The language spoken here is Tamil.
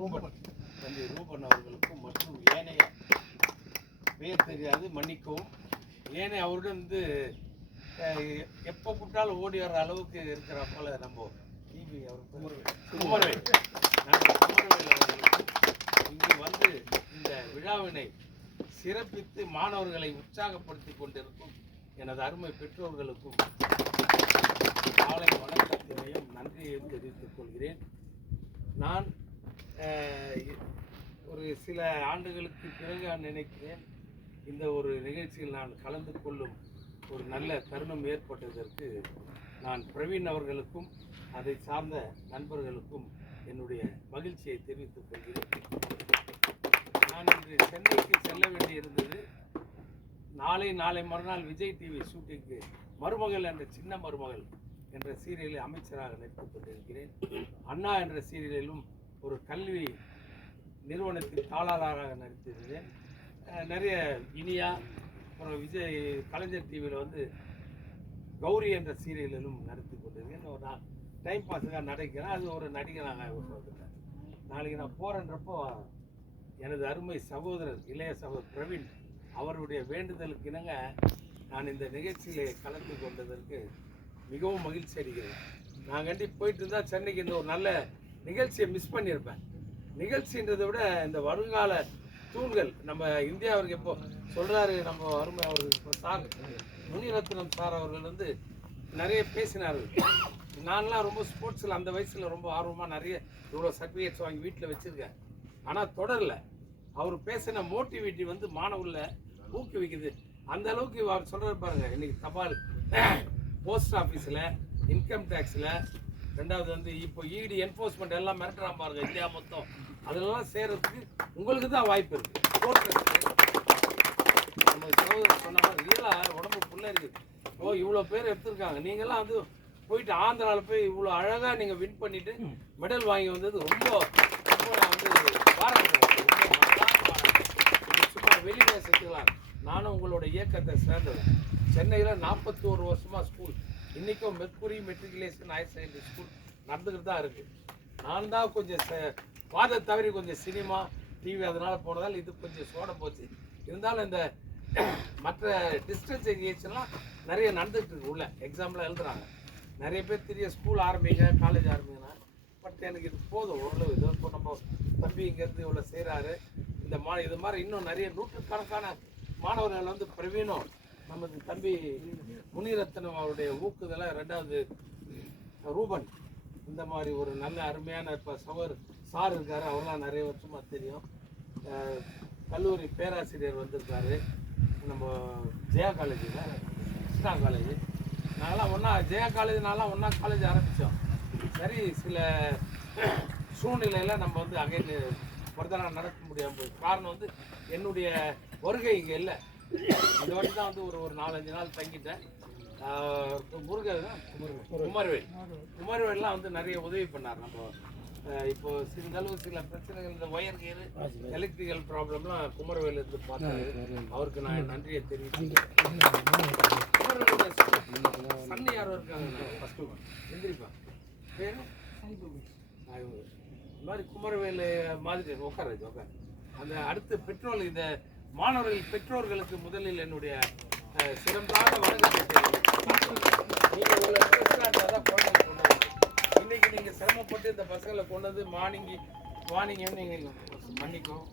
தம்பி ரூபன் அவர்களுக்கும் மற்றும் ஏனைய பெயர் தெரியாது மன்னிக்கவும் ஏனைய அவருடன் வந்து எப்போ கூப்பிட்டாலும் ஓடி வர்ற அளவுக்கு இருக்கிறப்பல நம்ம டிவி அவர் குமரவேல் அவர்களுக்கும் இங்கு வந்து இந்த விழாவினை சிறப்பித்து மாணவர்களை உற்சாகப்படுத்தி கொண்டிருக்கும் எனது அருமை பெற்றோர்களுக்கும் காலை வணக்கத்தினையும் நன்றியையும் தெரிவித்துக் கொள்கிறேன். நான் ஒரு சில ஆண்டுகளுக்கு பிறகு நினைக்கிறேன் இந்த ஒரு நிகழ்ச்சியில் நான் கலந்து கொள்ளும் ஒரு நல்ல தருணம் ஏற்பட்டதற்கு நான் பிரவீன் அவர்களுக்கும் அதை சார்ந்த நண்பர்களுக்கும் என்னுடைய மகிழ்ச்சியை தெரிவித்துக் கொள்கிறேன். நான் இன்று சென்னைக்கு செல்ல வேண்டியிருந்தது. நாளை மறுநாள் விஜய் டிவி ஷூட்டிங்கு மருமகள் என்ற சின்ன மருமகள் என்ற சீரியலில் அமைச்சராக நடித்துக் கொண்டிருக்கிறேன். அண்ணா என்ற சீரியலிலும் ஒரு கல்வி நிறுவனத்தின் தாளாளராக நடித்திருக்கிறேன். நிறைய இனியா அப்புறம் விஜய் கலைஞர் டிவியில் வந்து கௌரி என்ற சீரியலிலும் நடத்தி கொண்டிருக்கேன். நான் டைம் பாஸுக்காக நடிக்கிறேன். அது ஒரு நடிகனாக வந்துட்டேன். நாளைக்கு நான் போகிறேன்றப்போ எனது அருமை சகோதரர் இளைய சகோதரர் பிரவீன் அவருடைய வேண்டுதலுக்கு இணங்க நான் இந்த நிகழ்ச்சியிலே கலந்து கொண்டதற்கு மிகவும் மகிழ்ச்சி அடைகிறேன். நான் கண்டிப்பாக போயிட்டு இருந்தால் சென்னைக்கு இந்த ஒரு நல்ல நிகழ்ச்சியை மிஸ் பண்ணியிருப்பேன். நிகழ்ச்சின்றதை விட இந்த வருங்கால தூண்கள் நம்ம இந்தியாவிற்கு எப்போ சொல்கிறாரு நம்ம அருமை அவர்கள் இப்போ சார் முனிரத்னம் சார் அவர்கள் வந்து நிறைய பேசினார்கள். நான்லாம் ரொம்ப ஸ்போர்ட்ஸில் அந்த வயசில் ரொம்ப ஆர்வமாக நிறைய இவ்வளோ சர்டிஃபிகேட்ஸ் வாங்கி வீட்டில் வச்சுருக்கேன். ஆனால் தொடரல. அவர் பேசின மோட்டிவிட்டி வந்து மாணவர்களில் ஊக்குவிக்குது. அந்த அளவுக்கு அவர் சொல்கிறாரு பாருங்க. இன்றைக்கி தபால் போஸ்ட் ஆஃபீஸில் இன்கம் டேக்ஸில் ரெண்டாவது வந்து இப்போ இடி என்ஃபோர்ஸ்மெண்ட் எல்லாம் மிரட்டுறான் பாருங்க இந்தியா மொத்தம். அதெல்லாம் செய்கிறதுக்கு உங்களுக்கு தான் வாய்ப்பு இருக்குது. நம்ம சகோதரர் சொன்ன மாதிரி ரியலாக உடம்பு ஃபுல்லாக இருக்குது. ஓ இவ்வளோ பேர் எடுத்திருக்காங்க. நீங்கள்லாம் வந்து போயிட்டு ஆந்திராவில் போய் இவ்வளோ அழகாக நீங்கள் வின் பண்ணிவிட்டு மெடல் வாங்கி வந்தது ரொம்ப வந்து பாராட்டுறேன். சும்மா வெளியே செஞ்சுக்கலாம். நானும் உங்களோட இயக்கத்தை சேர்ந்தேன். சென்னையில் 41 வருஷமாக ஸ்கூல் இன்றைக்கும் mercury matriculation higher secondary school நடந்துக்கிட்டு தான் இருக்குது. நான் தான் கொஞ்சம் வாதை தவறி கொஞ்சம் சினிமா டிவி அதனால் போனதால் இது கொஞ்சம் சோட போச்சு. இருந்தாலும் இந்த மற்ற டிஸ்டன்ஸ் எஜுகேஷன்லாம் நிறைய நடந்துகிட்டு இருக்கு. உள்ள எக்ஸாம்லாம் எழுதுகிறாங்க. நிறைய பேர் தெரிய ஸ்கூல் ஆரம்பிங்க காலேஜ் ஆரம்பிங்கன்னா. பட் எனக்கு இது போதும் ஓரளவு. இது இப்போ நம்ம தம்பி இங்கேருந்து இவ்வளோ செய்கிறாரு. இந்த இது மாதிரி இன்னும் நிறைய நூற்றுக்கணக்கான மாணவர்கள் வந்து பிரவீனும் நமது தம்பி முனிரத்னம் அவருடைய ஊக்குதலாக ரெண்டாவது ரூபன் இந்த மாதிரி ஒரு நல்ல அருமையான இப்போ சார் இருக்கார். அவரெல்லாம் நிறைய வருஷமாக தெரியும். கல்லூரி பேராசிரியர் வந்திருக்காரு நம்ம ஜெயா காலேஜில் கிருஷ்ணா காலேஜ். நாங்களாம் ஒன்றா ஜெயா காலேஜ்னாலாம் ஒன்றா காலேஜ் ஆரம்பித்தோம். சரி சில சூழ்நிலையில் நம்ம வந்து அங்கே ஃபர்தராக நடக்க முடியாமல் போய் காரணம் வந்து என்னுடைய வருகை இங்கே இல்லை. இந்த வாட்டி தான் வந்து ஒரு 4-5 நாள் தங்கிட்டேன். குமரவேல்லாம் வந்து நிறைய உதவி பண்ணார். நம்ம இப்போ சிறிதளவு சில பிரச்சனைகள் இந்த ஒயர் கேரு எலக்ட்ரிக்கல் ப்ராப்ளம்லாம் குமரவேல் இருந்து பார்த்தாரு. அவருக்கு நான் நன்றியை தெரிவிச்சுக்கிறேன். குமரவேலுடைய சன்னி யாரோ இருக்காங்க ஃபஸ்ட்டு எந்திரிப்பா பேர் இந்த மாதிரி குமரவேலு மாதிரி உட்கார அந்த அடுத்து பெட்ரோல் இந்த மாணவர்கள் பெற்றோர்களுக்கு முதலில் என்னுடைய சிறந்தான வணக்கத்தை நீங்கள் உள்ள இன்ட்ரெஸ்டாக தான் குழந்தைங்க கொண்டு வந்து இன்னைக்கு நீங்கள் சிரமப்பட்டு இந்த பசங்களை கொண்டு வந்து மார்னிங் நீங்கள் மன்னிக்கும்